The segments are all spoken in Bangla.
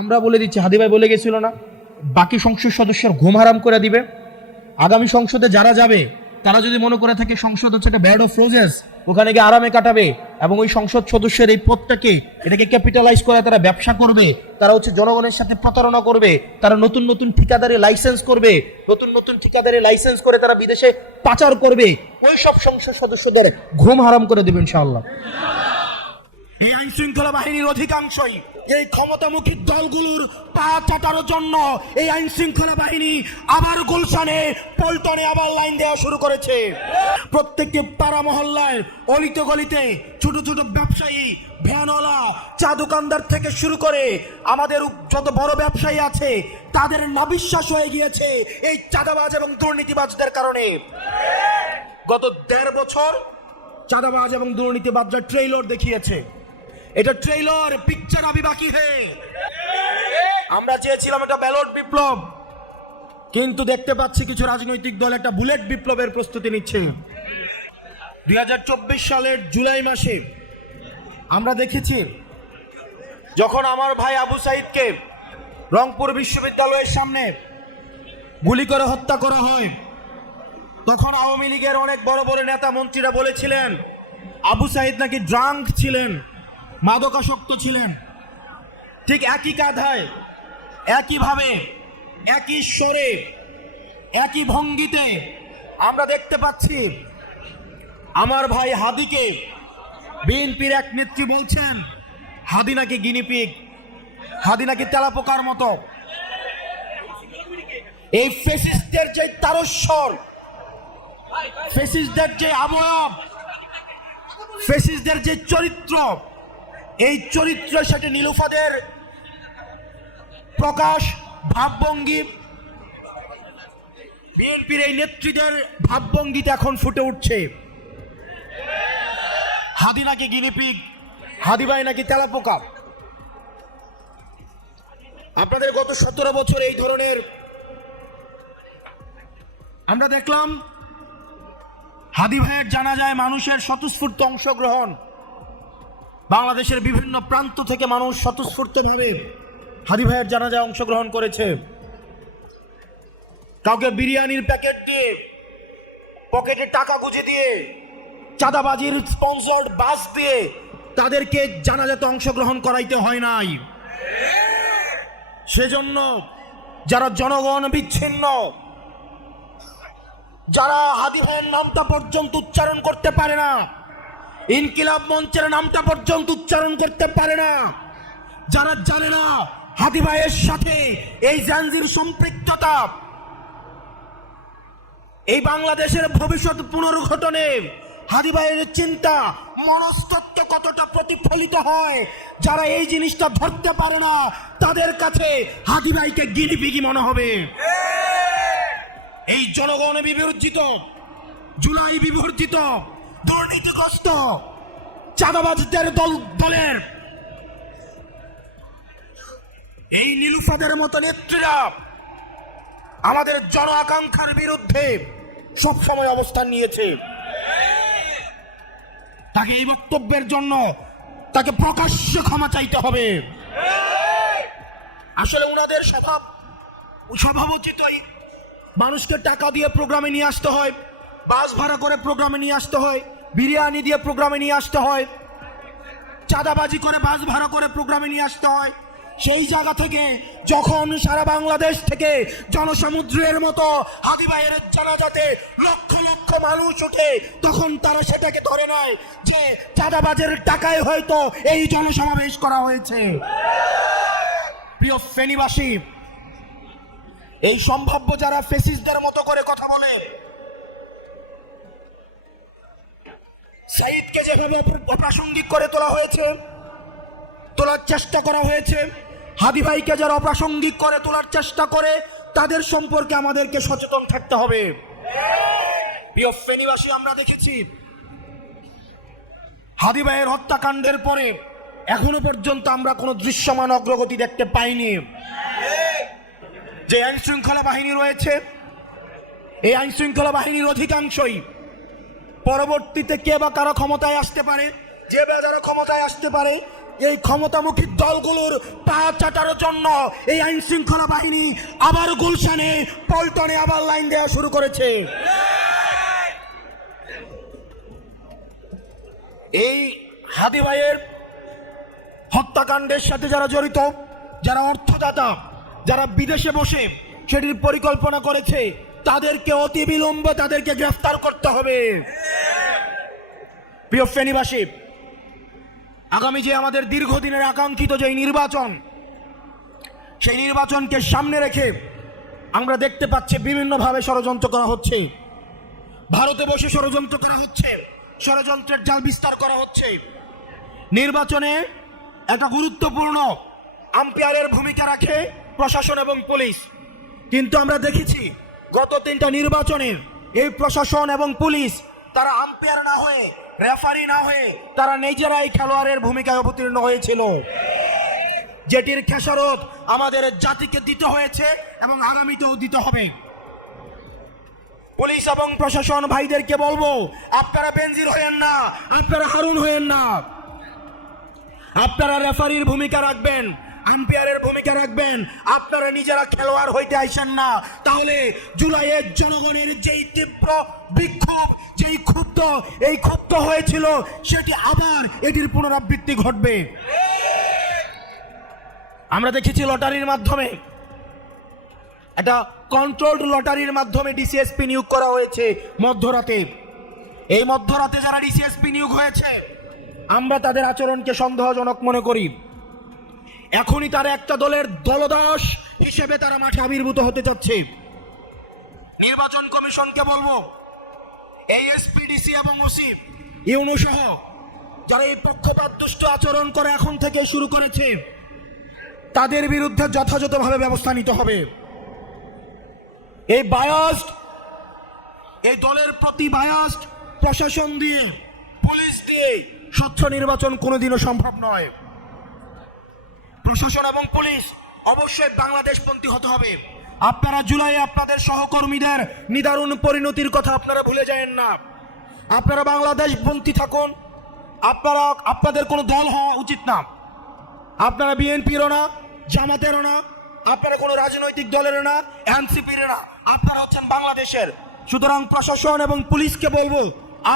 আমরা বলে দিচ্ছি, হাদি ভাই বলে গেছিল না, বাকি সংসদ সদস্যের ঘুম হারাম করে দিবে। আগামী সংসদে যারা যাবে তারা যদি মনে করে থাকে সংসদ হচ্ছে একটা ব্যাড অফ রোজেস, ওখানে গিয়ে আরামে কাটাবে এবং ওই সংসদ সদস্যের এই পদটাকে এটাকে ক্যাপিটালাইজ করে তারা ব্যবসা করবে, তারা হচ্ছে জনগণের সাথে প্রতারণা করবে, তারা নতুন নতুন ঠিকাদারি লাইসেন্স করবে, নতুন নতুন ঠিকাদারি লাইসেন্স করে তারা বিদেশে পাচার করবে, ওই সব সংসদ সদস্যদের ঘুম হারাম করে দেবে ইনশাআল্লাহ। এই আইন শৃঙ্খলা বাহিনীর অধিকাংশই এই ক্ষমতামুখী দলগুলোর পা চাটার জন্য এই আইন শৃঙ্খলা বাহিনী আবার গুলশানে পল্টনে আবার লাইন দেওয়া শুরু করেছে। প্রত্যেকটি পাড়া মহল্লায় অলিতে গলিতে ছোট ছোট ব্যবসায়ী, ভ্যানওয়ালা, চা দোকানদার থেকে শুরু করে আমাদের যত বড় ব্যবসায়ী আছে তাদের নাবিশ্বাস হয়ে গিয়েছে এই চাঁদাবাজ এবং দুর্নীতিবাজদের কারণে। গত 1.5 বছর চাঁদাবাজ এবং দুর্নীতিবাজরা ট্রেইলার দেখিয়েছে। এটা ট্রেইলার, পিকচার আবি বাকি হে। আমরা চেয়েছিলাম এটা ব্যালট বিপ্লব, কিন্তু দেখতে পাচ্ছি কিছু রাজনৈতিক দল একটা বুলেট বিপ্লবের প্রস্তুতি নিচ্ছে। 2024 সালের জুলাই মাসে আমরা দেখেছি যখন আমার ভাই আবু সাইদকে রংপুর বিশ্ববিদ্যালয়ের সামনে গুলি করে হত্যা করা হয়, তখন আওয়ামী লীগের অনেক বড় বড় নেতা মন্ত্রীরা বলেছিলেন আবু সাইদ নাকি ড্রাঙ্ক ছিলেন, মাদকাসক্ত ছিলেন। ঠিক একই কাঁধায়, একইভাবে, একই স্বরে, একই ভঙ্গিতে আমরা দেখতে পাচ্ছি আমার ভাই হাদিকে বিএনপির এক নেত্রী বলছেন হাদি নাকি গিনিপিগ, হাদি নাকি তেলাপোকার মতো। এই ফ্যাসিস্টদের যে তারস্বর, ফ্যাসিস্টদের যে অবয়ব, ফ্যাসিস্টদের যে চরিত্র, এই চরিত্রের সাথে নীলুফাদের প্রকাশ, ভাবভঙ্গি, বিএনপির এই নেত্রীদের ভাবভঙ্গিতে এখন ফুটে উঠছে। হাদি নাকি গিনিপিগ, হাদি ভাই নাকি তেলাপোকা। আপনাদের গত 17 বছর এই ধরনের আমরা দেখলাম হাদি ভাইয়ের জানাজায় মানুষের স্বতঃস্ফূর্ত অংশগ্রহণ। বাংলাদেশের বিভিন্ন প্রান্ত থেকে মানুষ স্বতঃস্ফূর্তভাবে হাদি ভাইয়ের জানাজায় অংশগ্রহণ করেছে। কাউকে বিরিয়ানির প্যাকেট দিয়ে, পকেটে টাকা গুঁজে দিয়ে, চাঁদাবাজির স্পন্সর্ড বাস দিয়ে তাদেরকে জানাজাতে অংশগ্রহণ করাইতে হয় নাই। সেজন্য যারা জনগণ বিচ্ছিন্ন, যারা হাদি ভাইয়ের নামটা পর্যন্ত উচ্চারণ করতে পারে না, ইনকিলাব মঞ্চের নামটা পর্যন্ত উচ্চারণ করতে পারে না, যারা জানে না হাদি ভাইয়ের সাথে এই জাঞ্জির সম্পৃক্ততা এই বাংলাদেশের ভবিষ্যৎ পুনর্গঠনে হাদি ভাইয়ের চিন্তা মনস্তত্ত্ব কতটা প্রতিফলিত হয়, যারা এই জিনিসটা ধরতে পারে না তাদের কাছে হাদি ভাইকে গিনিপিগি মনে হবে। এই জনগণ বিবর্জিত, জুলাই বিবর্জিত, দুর্নীতিগ্রস্ত চাঁদাবাজদের দলের এই নীলুফাদের মতো নেত্রীরা আমাদের জন আকাঙ্ক্ষার বিরুদ্ধে সবসময় অবস্থান নিয়েছে। তাকে এই বক্তব্যের জন্য তাকে প্রকাশ্যে ক্ষমা চাইতে হবে। আসলে ওনাদের স্বভাবোচিতই মানুষকে টাকা দিয়ে প্রোগ্রামে নিয়ে আসতে হয়, বাস ভাড়া করে প্রোগ্রামে নিয়ে আসতে হয়, বিরিয়ানি দিয়ে প্রোগ্রামে নিয়ে আসতে হয়, চাঁদাবাজি করে বাস ভাড়া করে প্রোগ্রামে নিয়ে আসতে হয়। সেই জায়গা থেকে যখন সারা বাংলাদেশ থেকে জনসমুদ্রের মতো হাদি ভাইয়ের জানাজাতে লক্ষ লক্ষ মানুষ ওঠে, তখন তারা সেটাকে ধরে নেয় যে চাঁদাবাজের টাকায় হয়তো এই জনসমাবেশ করা হয়েছে। প্রিয় ফেনীবাসী, এই সম্ভাব্য যারা ফ্যাসিস্টদের মতো করে কথা বলে, সাইদকে যেভাবে অপ্রাসঙ্গিক করে তোলার চেষ্টা করা হয়েছে, হাদি ভাইকে যারা অপ্রাসঙ্গিক করে তোলার চেষ্টা করে, তাদের সম্পর্কে আমাদেরকে সচেতন থাকতে হবে। প্রিয় ফেনীবাসী, আমরা দেখেছি হাদি ভাইয়ের হত্যাকাণ্ডের পরে এখনো পর্যন্ত আমরা কোনো দৃশ্যমান অগ্রগতি দেখতে পাইনি। যে আইন শৃঙ্খলা বাহিনী রয়েছে, এই আইন শৃঙ্খলা বাহিনীর অধিকাংশই পরবর্তীতে কে বা কারা ক্ষমতায় আসতে পারে, যে বা যারা ক্ষমতায় আসতে পারে এই ক্ষমতামুখী দলগুলোর পা চাটার জন্য এই আইন শৃঙ্খলা বাহিনী আবার গুলশানে পল্টনে আবার লাইন দেওয়া শুরু করেছে। এই হাদি ভাইয়ের হত্যাকাণ্ডের সাথে যারা জড়িত, যারা অর্থদাতা, যারা বিদেশে বসে সেটির পরিকল্পনা করেছে, তাদেরকে অতি বিলম্বে তাদেরকে গ্রেফতার করতে হবে। প্রিয় ফেনীবাসী, আগামী যে আমাদের দীর্ঘদিনের আকাঙ্ক্ষিত যে নির্বাচন, সেই নির্বাচনকে সামনে রেখে আমরা দেখতে পাচ্ছি বিভিন্নভাবে ষড়যন্ত্র করা হচ্ছে। ভারতে বসে ষড়যন্ত্র করা হচ্ছে, ষড়যন্ত্রের জাল বিস্তার করা হচ্ছে। নির্বাচনে একটা গুরুত্বপূর্ণ আম্পায়ারের ভূমিকা রাখে প্রশাসন এবং পুলিশ, কিন্তু আমরা দেখেছি গত 3টা নির্বাচনে এই প্রশাসন এবং পুলিশ তারা আম্পায়ার না হয়ে, রেফারি না হয়ে তারা নিজেরাই খেলোয়াড়ের ভূমিকায় অবতীর্ণ হয়েছিল, যেটির খেসারত আমাদের জাতিকে দিতে হয়েছে এবং আগামীতেও দিতে হবে। পুলিশ এবং প্রশাসন ভাইদেরকে বলবো, আপনারা বেনজির হয়েন না, আপনারা হারুন হয়েন না, আপনারা রেফারির ভূমিকা রাখবেন, আম্পায়ারের ভূমিকা রাখবেন, আপনারা নিজেরা খেলোয়াড় হইতে আইসেন না। তাহলে জুলাইয়ের জনগণের যেই তীব্র বিক্ষোভ, যেই ক্ষুব্ধ হয়েছিল, সেটি আবার এটির পুনরাবৃত্তি ঘটবে। আমরা দেখেছি লটারির মাধ্যমে, একটা কন্ট্রোলড লটারির মাধ্যমে ডিসিএসপি নিয়োগ করা হয়েছে মধ্যরাতে। এই মধ্যরাতে যারা ডিসিএসপি নিয়োগ হয়েছে, আমরা তাদের আচরণকে সন্দেহজনক মনে করি। এখনই তারা একটা দলের দলদাস হিসেবে তারা মাঠে আবির্ভূত হতে যাচ্ছে। নির্বাচন কমিশনকে বলবো, এই এসপি, ডিসি এবং ওসি, ইউনো সহ যারা এই পক্ষপাত দুষ্ট আচরণ করে এখন থেকে শুরু করেছে, তাদের বিরুদ্ধে যথাযথভাবে ব্যবস্থা নিতে হবে। এই বায়াসড, এই দলের প্রতি বায়াসড প্রশাসন দিয়ে, পুলিশ দিয়ে স্বচ্ছ নির্বাচন কোনোদিনও সম্ভব নয়। প্রশাসন এবং পুলিশ অবশ্যই বাংলাদেশপন্থী হতে হবে। আপনারা জুলাইয়ে আপনাদের সহকর্মীদের নিদারুণ পরিণতির কথা আপনারা ভুলে যাবেন না। আপনারা বাংলাদেশপন্থী থাকুন। আপনাদের কোনো দল হওয়া উচিত না। আপনারা বিএনপিরও না, জামাতেরও না, আপনারা কোনো রাজনৈতিক দলেরও না, এনসিপির না, আপনারা হচ্ছেন বাংলাদেশের। সুতরাং প্রশাসন এবং পুলিশকে বলবো,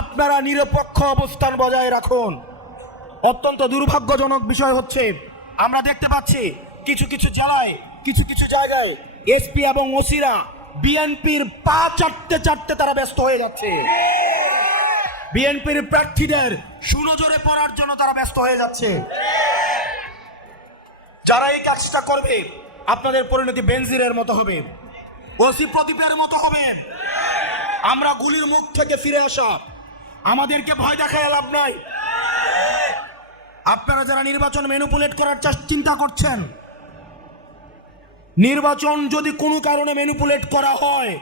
আপনারা নিরপেক্ষ অবস্থান বজায় রাখুন। অত্যন্ত দুর্ভাগ্যজনক বিষয় হচ্ছে, আমরা দেখতে পাচ্ছি কিছু কিছু জেলায়, কিছু কিছু জায়গায় এসপি এবং ওসিরা বিএনপির পা চাটতে তারা ব্যস্ত হয়ে যাচ্ছে। বিএনপির প্রার্থীদের সুনজরে পড়ার জন্য তারা ব্যস্ত হয়ে যাচ্ছে। যারা এই কাজটা করবে, আপনাদের পরিণতি বেনজিরের মতো হবে, ওসি প্রদীপের মতো হবে। আমরা গুলির মুখ থেকে ফিরে আসা, আমাদেরকে ভয় দেখায় লাভ নাই। আপনারা যারা নির্বাচন ম্যানিপুলেট করার চিন্তা করছেন, নির্বাচন যদি কোনো কারণে ম্যানিপুলেট করা হয়,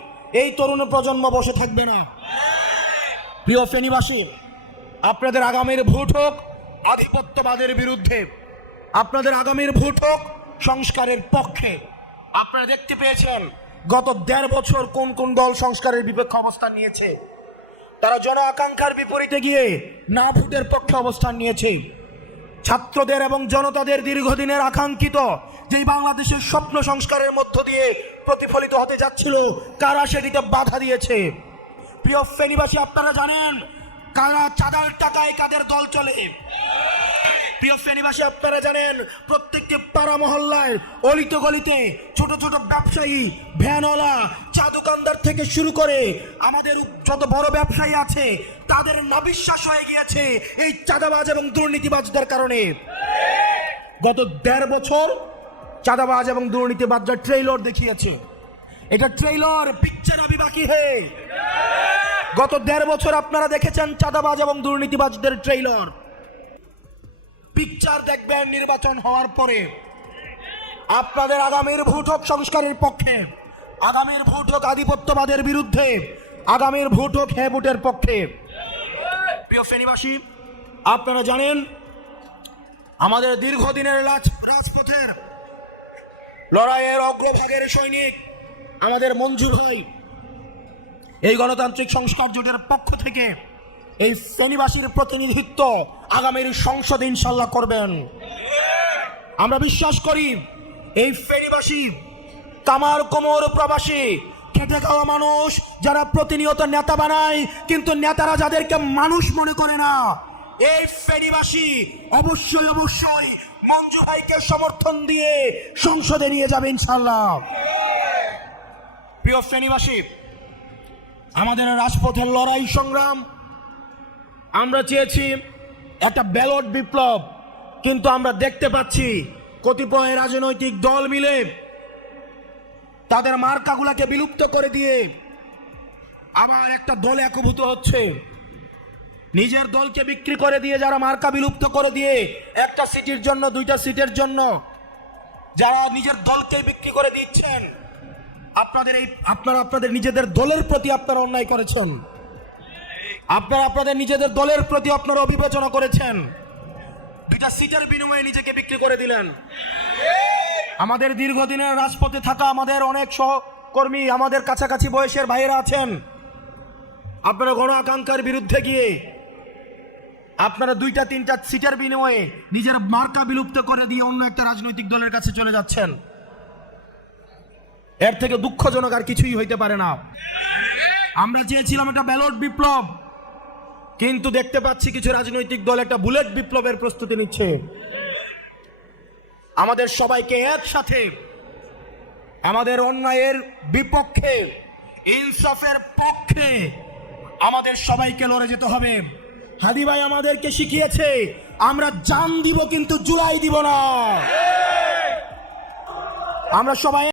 এই তরুণ প্রজন্ম বসে থাকবে না। প্রিয় ফেনীবাসী, আপনাদের আগামীর ভোট হোক আধিপত্যবাদের বিরুদ্ধে, আপনাদের আগামীর ভোট হোক সংস্কারের পক্ষে। আপনারা দেখতে পেয়েছেন গত 1.5 বছর কোন কোন দল সংস্কারের বিপক্ষে অবস্থান নিয়েছে। তারা জন আকাঙ্ক্ষার বিপরীতে গিয়ে না ভোটের পক্ষে অবস্থান নিয়েছে। ছাত্রদের এবং জনতাদের দীর্ঘদিনের আকাঙ্ক্ষিত যেই বাংলাদেশের স্বপ্ন সংস্কারের মধ্য দিয়ে প্রতিফলিত হতে যাচ্ছিল, কারা সেটিতে বাধা দিয়েছে। প্রিয় ফেনীবাসী, আপনারা জানেন কারা চাঁদার টাকায় কাদের দল চলে। প্রিয় ফেনীবাসী, আপনারা জানেন প্রত্যেকটি পাড়া মহল্লায়, অলিতে গলিতে ছোট ছোট ব্যবসায়ী, ভ্যানওয়ালা, চা দোকানদার থেকে শুরু করে আমাদের যত বড় ব্যবসায়ী আছে, তাদের নাবিশ্বাস হয়ে গিয়েছে এই চাঁদাবাজ এবং দুর্নীতিবাজদের কারণে। গত 1.5 বছর চাঁদাবাজ এবং দুর্নীতিবাজদের ট্রেইলর দেখিয়েছে। এটা ট্রেইলর, পিকচার আবি বাকি হে। গত 1.5 বছর আপনারা দেখেছেন চাঁদাবাজ এবং দুর্নীতিবাজদের ট্রেইলর। পিকচার দেখবেন নির্বাচন হওয়ার পরে। আপনাদের আগামীর ভোট হোক সংস্কারের পক্ষে, আগামীর ভোট হোক আধিপত্যবাদের বিরুদ্ধে, আগামীর ভোট হোক হ্যাঁ ভোটের পক্ষে। প্রিয় ফেনীবাসী, আপনারা জানেন আমাদের দীর্ঘদিনের রাজপথের লড়াইয়ের অগ্রভাগের সৈনিক আমাদের মঞ্জুর ভাই এই গণতান্ত্রিক সংস্কার জোটের পক্ষ থেকে এই ফেনীবাসীর প্রতিনিধিত্ব আগামীর সংসদে ইনশাল্লাহ করবেন। আমরা বিশ্বাস করি এই ফেনীবাসী, কামার কোমর প্রবাসী, খেটে খাওয়া মানুষ যারা প্রতিনিয়ত নেতা বানায় কিন্তু নেতারা যাদেরকে মানুষ মনে করে না, এই ফেনীবাসী অবশ্যই অবশ্যই মঞ্জু ভাইকে সমর্থন দিয়ে সংসদে নিয়ে যাবে ইনশাআল্লাহ। প্রিয় ফেনীবাসী, আমাদের রাজপথের লড়াই সংগ্রাম, আমরা চেয়েছি একটা ব্যালট বিপ্লব, কিন্তু আমরা দেখতে পাচ্ছি কতিপয় রাজনৈতিক দল মিলে তাদের মার্কাগুলাকে বিলুপ্ত করে দিয়ে আবার একটা দল একভূত হচ্ছে। নিজের দলকে বিক্রি করে দিয়ে যারা মার্কা বিলুপ্ত করে দিয়ে একটা সিটের জন্য, দুইটা সিটের জন্য যারা নিজের দলকে বিক্রি করে দিচ্ছেন, আপনারা আপনাদের নিজেদের দলের প্রতি আপনারা অন্যায় করেছেন। আপনারা আপনাদের নিজেদের দলের প্রতি আপনারা অবিবেচনা করেছেন। দুইটা সিটের বিনিময়ে নিজেকে বিক্রি করে দিলেন। আমাদের দীর্ঘদিনের রাজপথে থাকা আমাদের অনেক সহকর্মী, আমাদের কাছাকাছি বয়সের ভাইয়েরা আছেন, আপনারা গণ আকাঙ্ক্ষার বিরুদ্ধে গিয়ে আপনারা দুইটা তিনটা সিটের বিনিময়ে নিজের মার্কা বিলুপ্ত করে দিয়ে অন্য একটা রাজনৈতিক দলের কাছে চলে যাচ্ছেন। এর থেকে দুঃখজনক আর কিছুই হইতে পারে না। আমরা চেয়েছিলাম একটা ব্যালট বিপ্লব, কিন্তু দেখতে পাচ্ছি কিছু রাজনৈতিক দল একটা বুলেট বিপ্লবের প্রস্তুতি নিচ্ছে। আমাদের সবাইকে একসাথে আমাদের অন্যায়ের বিপক্ষে, ইনসাফের পক্ষে আমাদের সবাইকে লড়ে যেতে হবে। হাদি ভাই আমাদেরকে শিখিয়েছে আমরা জান দিব কিন্তু জুলাই দিব না। আমরা সবাই